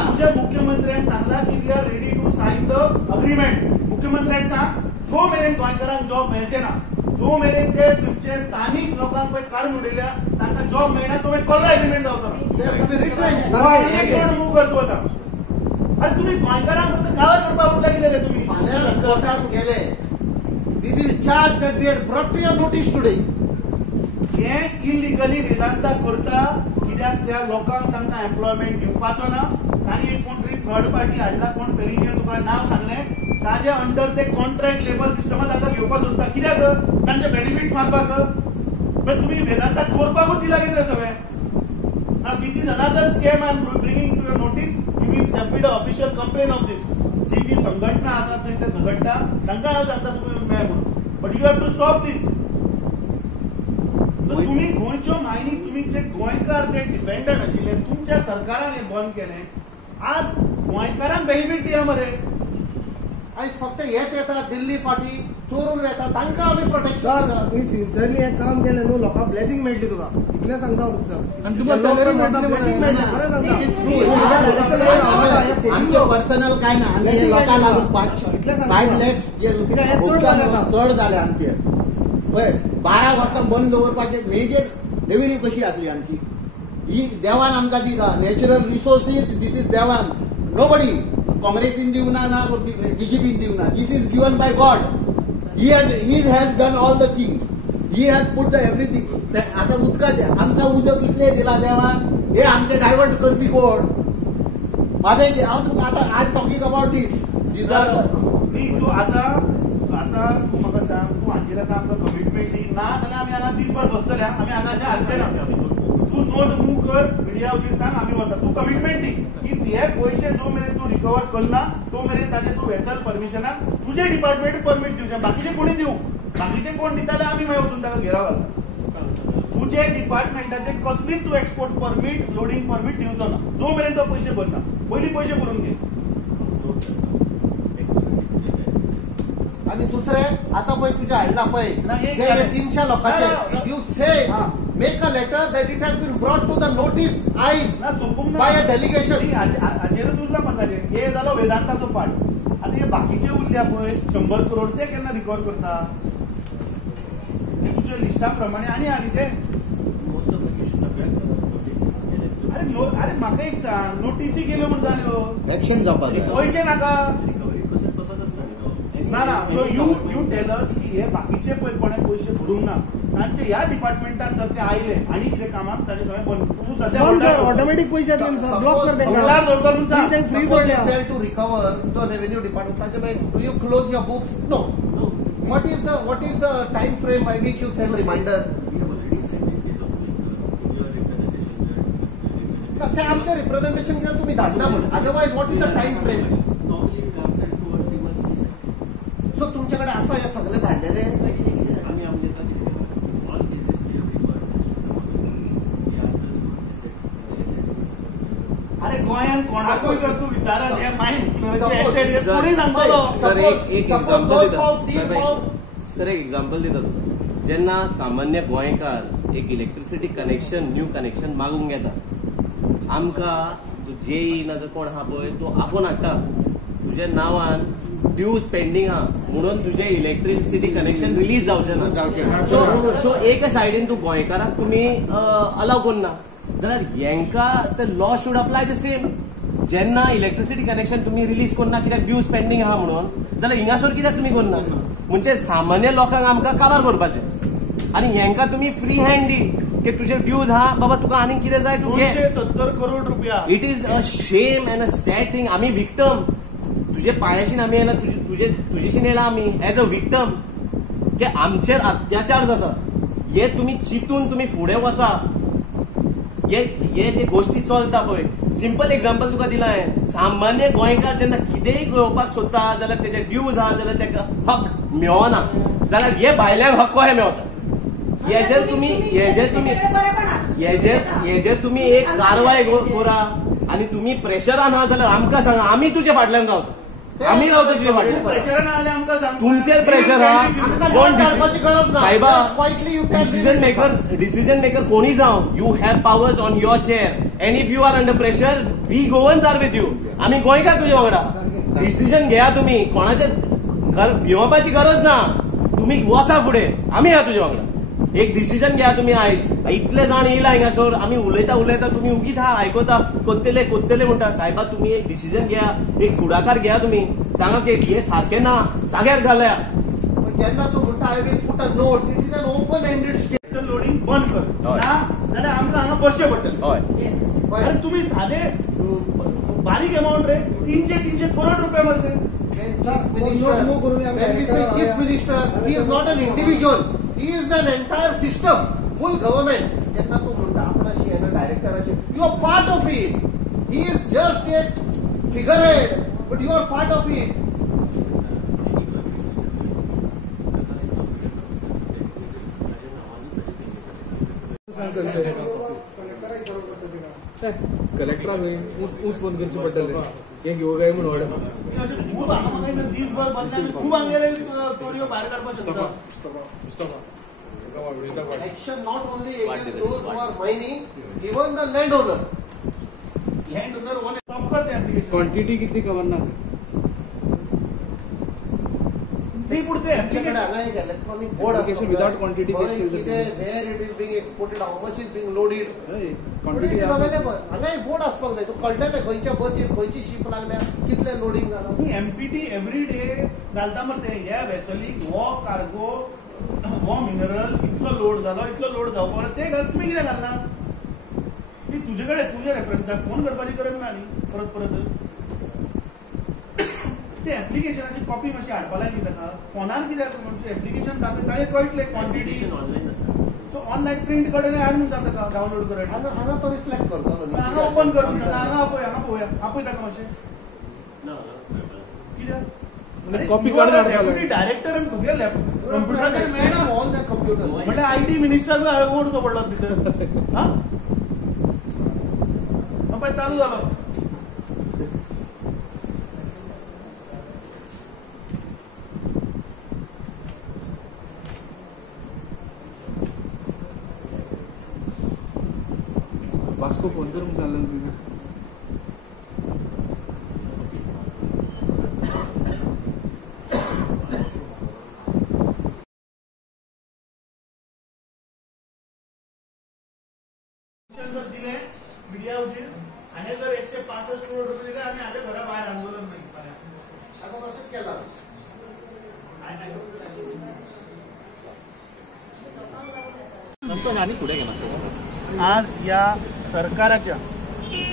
तुझ्या मुख्यमंत्र्यांनी सांगला की we are ready to sign the agreement. मुख्यमंत्र्यांनी सांग, जो मेरेन गोंयकारांक जॉब मेळचे ना, जो मेरेन ते तुमचे स्थानिक लोकांक काढून उडयल्या तांकां जॉब मेळना, तुवें कसलो एग्रीमेंट जावचो मूव करतो आता. अरे तुम्ही गोंयकारांक फक्त काळा करपाक उरता कितें रे तुम्ही? फाल्यां कोर्टान गेले. We will charge that we had brought to your notice today. हे इलिगली वेदांता करता कित्याक त्या लोकांक तांकां एम्प्लॉयमेंट दिवपाचो ना. आनी एक कोण तरी थर्ड पार्टी हाडला, कोण पेरिनियल तुका नांव सांगलें, ताजे अंडर ते कॉन्ट्रॅक्ट लेबर सिस्टमात तांकां घेवपाक सोदता. कित्याक? तांचे बेनिफिट्स मारपाक. पण तुम्ही वेदांताक चोरपाकूच दिला कितें सगळें? Now this is another scam I am bringing to your notice. You will submit an official complaint of this. जी की संघटना आसा थंय ते झगडटा तांकां हांव सांगता तुमी मेळ म्हणून. But you have to stop this. तुम्ही गोंयच्यो मायनी, तुम्ही जे गोंयकार जे डिपेंडंट आशिल्ले, तुमच्या सरकारान हे बंद केले. आज गोंयकारांक बेनिफीट दिया मरे. आयज फक्त येत येता दिल्ली पार्टी चोरून येता, तांकां आमी प्रोटेक्शन. तुम्ही सिन्सियरली एक काम केलं न्हू, लोकांक ब्लेसिंग मेळटली तुका. इतलें सांगता हांव तुका. आणि तुका सॅलरी मेळटली. ब्लेसिंग मेळटा. आमचो पर्सनल काय ना. आमी लोकांक लागून 5 लाख चड जाले आमचे. पळय 12 वर्सां बंद दवरपाचे मेजर रेव्हेन्यू कशी आसली आमची? ही देवान आमकां दिला. नॅचरल रिसोर्सीस दीस इज देवान. नोबडी काँग्रेसीन दिवना ना बीजेपीन दिवना. This is given by God. He has done all the thing. He has put the everything. आता उदकाचे आमकां उदक इतलें दिला देवान. हे आमचे डायवर्ट करपी कोण? माझे हांव आतां I talking about these are आता तू म्हाका सांग, तू हांचेर आतां आमकां कमिटमेंट दी ना जाल्यार आमी हांगा दीसभर बसतले. आमी हांगाचे हालचे ना. तू नोट मूव कर, मिडिया वचून सांग, आमी वता. तू कमिटमेंट दी की हे पयशे जो मेरेन तू रिकवर करना तो मेरेन ताचे तू वेसल परमिशनाक तुजे डिपार्टमेंट परमीट दिवचें. बाकीचे कोणी दिवं. बाकीचे कोण दिता जाल्यार आमी मागीर वचून ताका घेराव घालता. तुजे डिपार्टमेंटाचे कसलीच तू एक्सपोर्ट परमीट, लोडिंग परमीट दिवचो ना जो मेरेन तो पयशे भरना. पयलीं पयशे भरून घे. आणि दुसरे आता पळय तुझ्या हाडला पळय जे 300 लोकांचे. You say make a letter that it has been brought to the notice eyes by a delegation. हाजेरच उरला म्हणटाले. हे जालो वेदांताचो पार्ट. आता हे बाकीचे उरल्या पळय 100 करोड ते केन्ना रिकवर करता? तुझ्या लिस्टा प्रमाणे आणि ते मोस्ट ऑफ द केसेस सगळ्यात अरे म्हाका एक सांग, नोटीसी गेल्यो म्हण जाल्यो, एक्शन जावपाक जाय. पैसे नाका. रिकवरी प्रोसेस तसोच आसता ना. सो यू टेल अस की हे बाकीचे पळय कोणे पयशे भरूंक ना, तांचे ह्या डिपार्टमेंटान जर ते आयले आणि कितें कामाक तांचे सगळें बंद तूं सध्या बंद कर ऑटोमॅटिक पैसे येतले न्ही सर ब्लॉक कर होल्डार दवरता म्हणून सांग. तांकां फ्री सोडल्या to recover the revenue department do you close your books no what is the time frame by which you send reminder ते आमचे रिप्रेझेंटेशन केलं तुम्ही धाडना म्हणून otherwise what is the time frame so तुमच्याकडे असं हे सगळे धाडलेले अरे गोंयान कोणाकूय जर तूं विचारत हे मायंड कोणी सांगतलो सर एक एक्झाम्पल फावट सर एक एक्झाम्पल दिता तुका जेन्ना सामान्य गोंयकार एक इलेक्ट्रिसिटी कनेक्शन न्यू कनेक्शन मागूंक येता आमकां तूं JE ना जर कोण आहा पळय तो आफोन हाडटा तुज्या नांवान ड्यूज पेंडींग आहा म्हणून तुजें इलेक्ट्रिसिटी कनेक्शन रिलीज जावचें ना सो एका सायडीन तूं गोंयकाराक तुमी अलाव करना जाल्यार हेंका the law should apply the same जेन्ना इलेक्ट्रिसिटी कनेक्शन तुम्ही रिलीज करना कित्याक ड्यूज पेंडींग आहा म्हणून जाल्यार हिंगासर कित्याक तुमी करना म्हणजे सामान्य लोकांक आमकां काबार करपाचें आणि हेंका तुमी फ्री हँड दी की तुजे ड्यूज आहा बाबा तुका आनीक कितें जाय तूं घे 270 करोड रुपया it is a shame and a sad thing आमी विक्टम तुजे पांयाशीन आमी येयला तुजेशीन येयला आमी एज अ विक्टम की आमचेर अत्याचार जाता हे तुमी चिंतून तुमी फुडें वचा हे जे गोष्टी चलता पळय सिंपल एक्झाम्पल तुका दिला हांवें सामान्य गोंयकार जेन्ना कितेंय घेवपाक सोदता जाल्यार तेजे ड्यूज आहा जाल्यार तेका हक मेळना जाल्यार हे भायल्यान हक्क कशें मेळटा हेजेर तुम्ही एक कारवाय करा आणि तुम्ही प्रेशरान आहा जाल्यार आमकां सांगा आमी तुजे फाटल्यान रावता आमी रावता तुजे फाटल्यान प्रेशरान आले आमकां सांग तुमचेर प्रेशर आहा कोण सायबा डिसिजन मेकर कोणी जावं you have powers on your chair and if you are under pressure we Goans are with you आमी गोंयकार तुजे वांगडा डिसिजन घेया तुम्ही कोणाचेर भिवपाची गरज ना तुम्ही वसा फुडें आमी आहा तुजे वांगडा एक डिसिजन घ्या तुम्ही आयज इतले जाण येयला हिंगासर आमी उलयता तुम्ही उगीच हा आयकता कोत्तेले म्हणटा सायबा तुम्ही एक डिसिजन घ्या एक फुडाकार घ्या तुम्ही सांगा की हे सारखे ना जाग्यार घालया जेन्ना तूं म्हणटा I will put a note it is an open ended station loading बंद कर ना जाल्यार आमकां हांगा बसचें पडटलें आनी तुमी सादे बारीक अमाउंट रे 300 करोड रुपया मरे chief minister he is not an individual he is an entire system full government जेन्ना तूं म्हणटा आपणाशी एन डायरेक्टर अशें you are part of it he is just a figure head but you are part of it कलेक्टराक ऊस phone करचे पडटले हे घेवं काय म्हणून ऑर्डर खूब हांगा दीसभर बसल्यार खूब हांगेले चोरयो भायर काडपाक शकता Action not only against those who are mining, even the landowner. Landowner one stop कर दे application. क्वांटिटी कितनी खबर ना फ्री पुरते आमच्याकडे हांगा एक electronic board application without quantity where it is being exported, how much is being loaded. Quantity हांगा एक बोर्ड आसपाक जाय तूं कळटलें खंयच्या बदीर खंयची शीप लागल्या कितले लोडिंग जालां. ही MPT एवरी डे घालता मरे ह्या वेसलीक हो कार्गो हो मिनरल इतलो लोड जावपाक ते घाल तुम्ही कितें घालना की तुजे कडेन तुज्या रेफरन्साक फोन करपाची गरज ना न्ही परत ते एप्लिकेशनाची कॉपी मातशी हाडपा लायली ताका फोनार कित्याक म्हणजे एप्लिकेशन ताका कळटलें क्वांटिटी ऑनलायन आसता सो ऑनलायन प्रिंट करून हाडून सांग ताका डावनलोड कर हांगा तो रिफ्लेक्ट करतलो न्ही हांगा ओपन करून हांगा पळोवया आपय ताका मातशें कित्याक कॉपी काढून डेप्युटी डायरेक्टर आनी तुगे कंप्युटराचेर मेळना ऑल द कंप्युटर म्हणजे IT मिनिस्टरूय ओडचो पडलो भितर हा पळय चालू जालो वास्को फोन करूंक जालें तुमी जर दिले मिडियावचेर आनी जर 165 करोड रुपये दिले आमी हाजे घरा भायर आंदोलन करतले आता कसं केला आज या सरकाराच्या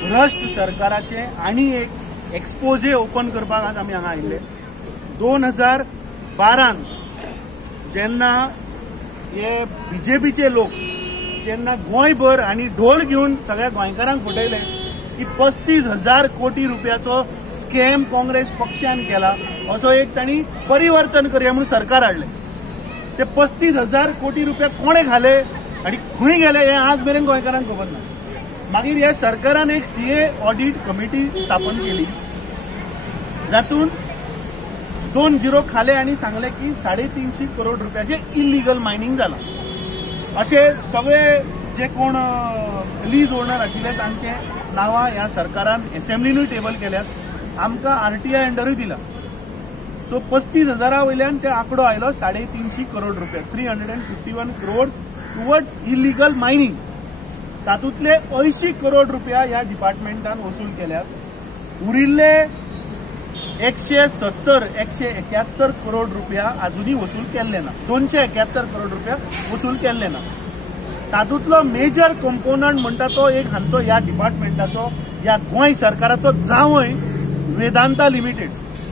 भ्रष्ट सरकाराचे आणि एक एक्सपोजे ओपन करपाक आज आमी हांगा आयिल्ले. 2012 जेन्ना हे बीजेपीचे लोक जेन्ना गोंयभर आणि ढोल घेऊन सगळ्या गोंयकारांक फटयले की 35,000 कोटी रुपयाचो स्कॅम काँग्रेस पक्षान केला असो एक तांणी परिवर्तन करया म्हणून सरकार हाडले. ते 35,000 कोटी रुपया कोणे घाले आणि खंय गेले हे आज मेरेन गोंयकारांक खबर ना. मागीर ह्या सरकारान एक सीए ऑडिट कमिटी स्थापन केली जातून 2-0 खाले आणि सांगले की 350 करोड रुपयाचे इलिगल मायनिंग जाला. असे सगळे जे कोण लीज ओनर आशिल्ले तांचे नांवां ह्या सरकारान असेंब्लीनूय टेबल केल्यात. आमकां आरटीआय अंडरूय दिला. सो 35,000 वयल्यान ते आंकडो आयलो 350 करोड रुपया 351 करोड टुवर्ड्स इलिगल मायनिंग. तातूंतले 80 करोड रुपया ह्या डिपार्टमेंटान वसूल केल्यात. उरिल्ले 171 करोड रुपया अजूनही वसूल केल्ले ना. 271 करोड रुपया वसूल केल्ले ना. तातूंतलो मेजर कंपोनंट म्हणटा तो एक हांचो ह्या डिपार्टमेंटाचो ह्या गोंय सरकाराचो जावंय वेदांता लिमिटेड.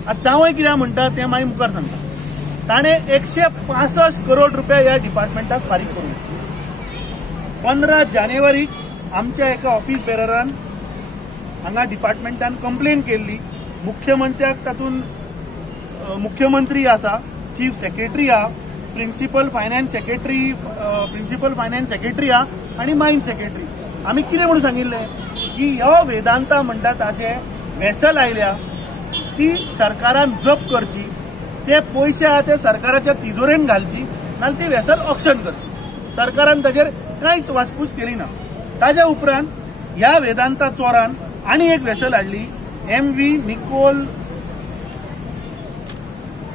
आज जावंय कित्याक म्हणटा तें मागीर मुखार सांगता. ताणें 165 करोड रुपया ह्या डिपार्टमेंटाक फारीक करून 15 जानेवारीक आमच्या एका ऑफिस बेररान हांगा डिपार्टमेंटान कंप्लेन केल्ली. मुख्यमंत्र्याक तातूंत मुख्यमंत्री आसा, चीफ सेक्रेटरी आहा, प्रिन्सिपल फायनान्स सेक्रेटरी आहा आनी मायन्स सेक्रेटरी. आमी कितें म्हणून सांगिल्लें की ह्यो वेदांता म्हणटा ताचे वेसल आयल्या ती सरकारान जप्त करची. ते पयशे आहा ते सरकाराच्या तिजोरेन घालची नाल्यार ती वेसल ऑक्शन करची. सरकारान ताचेर कांयच वासपूस केली ना. ताज्या उपरांत ह्या वेदांता चोरान आनी एक वेसल हाडली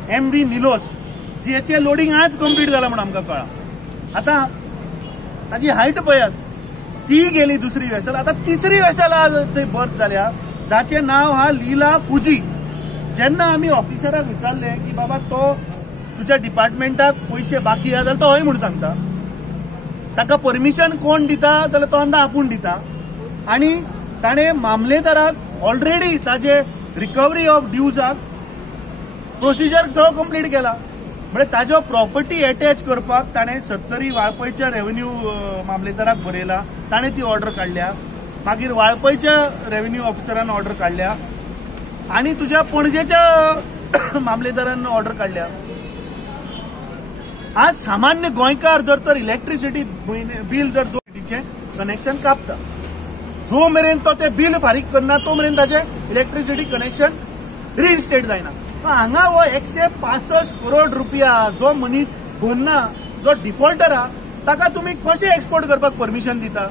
MV निलोस जेचे लोडिंग आज कंप्लीट जाला म्हणून आमकां कळ्ळा. आतां ताजी हायट पळयात. ती गेली दुसरी वेसल. आतां तिसरी वेसल आज थंय बर्थ जाल्या जाचें नांव हा लीला फुजी. जेन्ना आमी ऑफिसराक विचारले की बाबा तो तुज्या डिपार्टमेंटाक पयशे बाकी आहा जाल्यार तो हय म्हणून सांगता. ताका परमिशन कोण दिता जाल्यार तो अंदा आपूण दिता. आनी ताणें मामलेदाराक ऑलरेडी ताजे रिकवरी ऑफ ड्यूजाक प्रोसिजर सगळो कंप्लीट केला. म्हणजे ताज्यो प्रॉपर्टी अटॅच करपाक ताणें 70 वाळपयच्या रेव्हेन्यू मामलेदाराक बरयला. ताणें ती ऑर्डर काडल्या. मागीर वाळपयच्या रेव्हेन्यू ऑफिसरान ऑर्डर काडल्या आनी तुज्या पणजेच्या मामलेदारान ऑर्डर काडल्या. आज सामान्य गोंयकार जर तर इलेक्ट्रिसिटी बील जर दोन कनेक्शन कापता जो मेरेन तो ते बील फारीक करना तो मेरेन ताचे इलेक्ट्रिसिटी कनेक्शन रिइन्स्टेट जायना. हांगा हो 165 करोड रुपया जो मनीस भरना जो डिफॉल्टर आहा ताका तुमी कशें एक्सपोर्ट करपाक परमिशन दिता.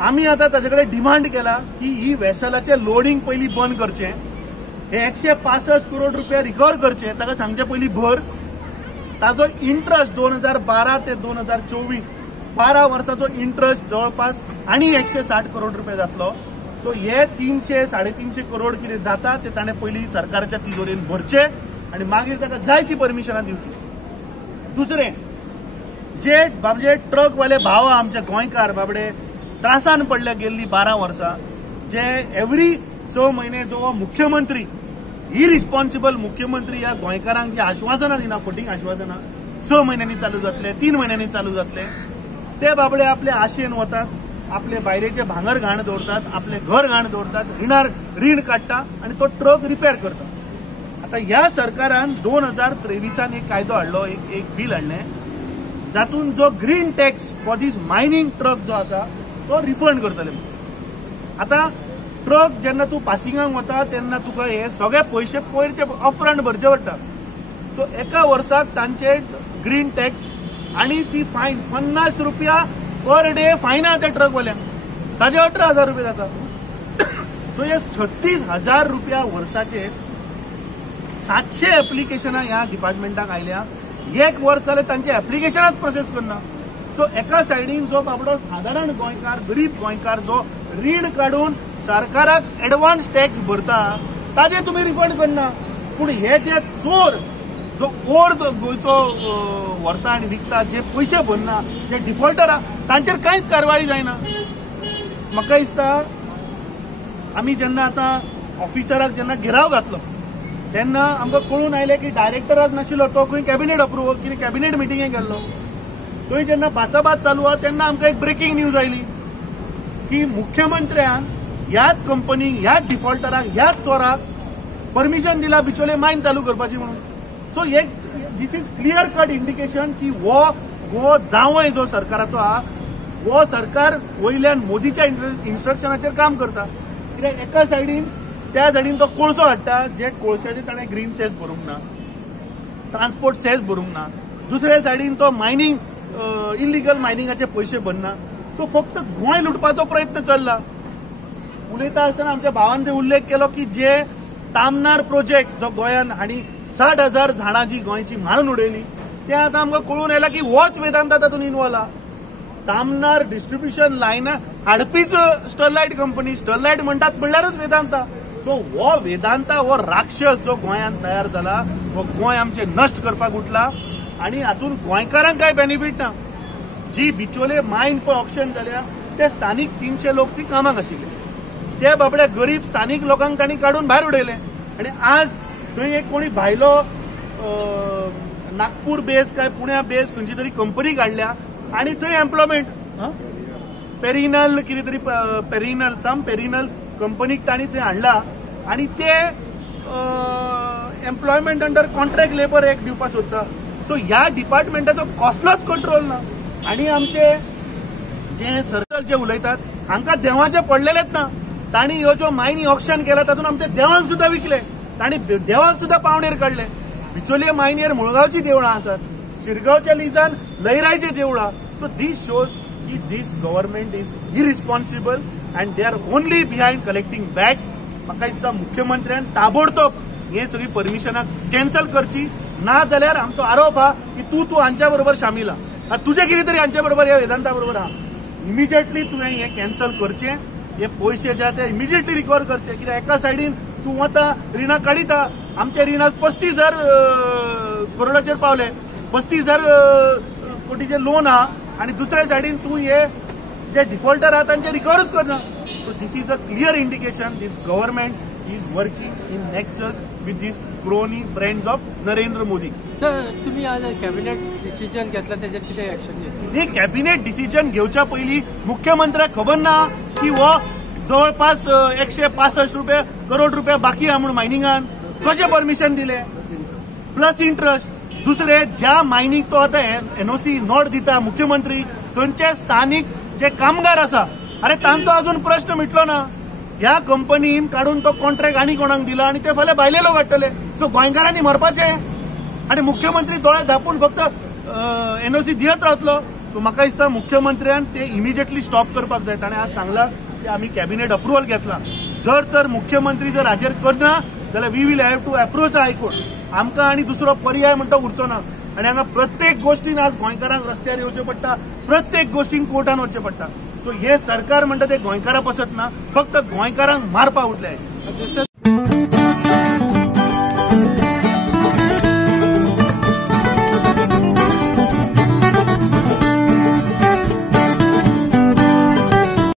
आमी आतां ताचे कडेन डिमांड केला की ही वेसलाचे लोडिंग पयलीं बंद करचें. हे 165 करोड रुपया रिकवर करचे. ताका सांगचे पयलीं भर. ताजो इंट्रस्ट 2012 ते 2024 12 वर्साचो इंट्रस्ट जवळपास आनी 160 करोड रुपया जातलो. सो हे 300-350 करोड कितें जाता ते ताणें पयलीं सरकाराच्या तिजोरेन भरचे आनी मागीर ताका जाय ती परमिशनां दिवची. दुसरें जे बाबडे ट्रकवाले भाव आमचे गोंयकार बाबडे त्रासान पडले गेल्ली 12 वर्सां जे एवरी 6 म्हयने जो मुख्यमंत्री इरिस्पॉन्सिबल मुख्यमंत्री ह्या गोंयकारांक जे आश्वासनां दिना फटींग आश्वासनां 6 म्हयन्यांनी चालू जातले 3 म्हयन्यांनी चालू जातले ते बाबडे आपले आशेन वतात. आपले बायलेचे भांगर घाण दवरतात, आपले घर घाण दवरतात, रीण काडटा आनी तो ट्रक रिपेर करता. आता ह्या सरकारान 2023 एक कायदो हाडलो, एक बील हाडलें जातून जो green tax for this mining truck जो आसा तो रिफंड करतले. आता ट्रक जेन्ना तूं पासिंगाक वता तेन्ना तुका हे सगळे पयशे पयरचे अपफ्रंट भरचे पडटा. सो एका वर्साक तांचे ग्रीन टॅक्स आनी ती फायन 50 रुपया पर डे फायन आहा त्या ट्रकवाल्यांक. ताजे 18,000 रुपया जाता. सो हे 36,000 रुपया वर्साचे 700 एप्लिकेशनां ह्या डिपार्टमेंटाक आयल्या. एक वर्स जालें तांचे एप्लिकेशनाच प्रोसेस करना. सो एका सायडीन जो बाबडो सादारण गोंयकार गरीब गोंयकार जो रीण काडून सरकाराक एडवान्स टॅक्स भरता ताजे तुम्ही रिफंड करना. पूण हे जे चोर जो ओर गोयचो व्हरता आनी विकता, जे पयशे भरना, जे डिफॉल्टर आहा तांचेर कांयच कारवाई जायना. म्हाका दिसता आमी जेन्ना आतां ऑफिसराक जेन्ना घेराव घातलो तेन्ना आमकां कळून आयलें की डायरेक्टराक नाशिल्लो तो खंय कॅबिनेट अप्रुवल कितें कॅबिनेट मिटिंगेक गेल्लो. थंय जेन्ना बाचाबाच चालू आहा तेन्ना आमकां एक ब्रेकिंग न्यूज आयली की मुख्यमंत्र्यान ह्याच कंपनीक, ह्याच डिफॉल्टराक, ह्याच चोराक परमिशन दिला बिचोले मायन चालू करपाची म्हणून. So this is clear cut indication की हो जावंय जो सरकाराचो आहा हो सरकार वयल्यान मोदीच्या इन्स्ट्रक्शनाचेर काम करता. कित्याक एका सायडीन त्या सायडीन तो कोळसो हाडटा, जे कोळशाचे ताणें ग्रीन सेस भरूंक ना, ट्रान्सपोर्ट सेस भरूंक ना. दुसऱ्या सायडीन तो मायनिंग इलिगल मायनिंगाचे पयशे भरना. सो फक्त गोंय लुटपाचो प्रयत्न चल्ला. उलयता आसतना आमच्या भावान ते उल्लेख केलो की जे तामनार प्रोजेक्ट जो गोंयान हांणी 60,000 झाडां जी गोंयची मारून उडयली ते आतां आमकां कळून येयला की होच वेदांता तातूंत इन्वॉल्व आहा. तामनार डिस्ट्रिब्युशन लायन हाडपीच स्टरलायट कंपनी, स्टरलायट म्हणटात म्हणल्यारूच वेदांता. सो हो वेदांता हो राक्षस जो गोंयांत तयार जाला हो गोंय आमचे नश्ट करपाक उठला आनी हातूंत गोंयकारांक कांय बेनिफीट ना. जी बिचोले मायन पळय ऑक्शन जाल्या ते स्थानीक 300 लोक ती कामाक आशिल्ले, ते बाबड्या गरीब स्थानीक लोकांक तांणी काडून भायर उडयले. आनी आज थंय एक कोणी भायलो नागपूर बेस काय पुण्या बेस खंयची तरी कंपनी काडल्या आनी थंय एम्प्लॉयमेंट पेरिनल कितें तरी पेरिनल कंपनीक तांणी थंय हाडला आनी ते एम्प्लॉयमेंट अंडर कॉन्ट्रॅक्ट लेबर एक दिवपाक सोदता. सो ह्या डिपार्टमेंटाचो कसलोच कंट्रोल ना. आनी आमचे जे सर्कल जे उलयतात हांकां देवाचे पडलेलेच ना. तांणी ह्यो ज्यो मायनी ऑक्शन केला तातूंत आमच्या देवांक सुद्धा विकले, तांणी देवांक सुद्धा पावणेर काडले. बिचोले मायनीर मुळगांवची देवळां आसात, शिरगांवच्या लिजान लयरायचे देवळां. सो दीस शोज की this government is irresponsible and they are only behind collecting bags. म्हाका दिसता मुख्यमंत्र्यान ताबडतोब हे सगळी परमिशनां कॅन्सल करची, ना जाल्यार आमचो आरोप आहा की तूं हांच्या बरोबर शामील आहा, तुजें कितें तरी हांच्या बरोबर ह्या वेदांता बरोबर आहा. इमिजिएटली तुवें हें कॅन्सल करचें, हे पयशे जे ते इमिजिएटली रिकवर करचे. कित्याक एका सायडीन तूं वता रिणां काडिता, आमच्या रिणाक 35,000 करोडाचेर पावले, 35,000 कोटीचे लोन आहा आनी दुसऱ्या सायडीन तूं हे जे डिफॉल्टर आहा तांचे रिकवरूच करना. So this is a clear indication this government is working in nexus with this crony friends of Narendra Modi. Sir तुम्ही आज कॅबिनेट डिसिजन घेतला त्याच्यात किती ऍक्शन घेतली? हे कॅबिनेट डिसिजन घेवच्या पयलीं मुख्यमंत्र्याक खबर ना की हो जवळपास 165 करोड रुपया बाकी आहा म्हणून मायनिंगान कशें परमिशन दिले, प्लस इंटरेस्ट. दुसरे ज्या मायनीक तो आतां एनओसी नॉट दिता मुख्यमंत्री, थंयचे स्थानीक जे कामगार आसा अरे तांचो अजून प्रश्न मिटलो ना. ह्या कंपनीन काडून तो कॉन्ट्रॅक्ट आनी कोणाक दिला आनी ते फाल्यां भायले लोक हाडटले. सो गोंयकारांनी मरपाचे आनी मुख्यमंत्री दोळे धापून फक्त एनओसी दियत रावतलो. सो म्हाका दिसता मुख्यमंत्र्यान ते इमिजिएटली स्टॉप करपाक जाय. ताणें आज सांगला की आमी कॅबिनेट अप्रुवल घेतला. जर तर मुख्यमंत्री जर हाजेर करना जाल्यार we will have to approach the high court. आमकां आनी दुसरो पर्याय म्हणटा उरचो ना. आनी हांगा प्रत्येक गोष्टीन आज गोंयकारांक रस्त्यार येवचें पडटा, प्रत्येक गोष्टीन कोर्टान वचचें पडटा. सो हे सरकार म्हणटा ते गोंयकारां पसत ना, फक्त गोंयकारांक मारपा उरले.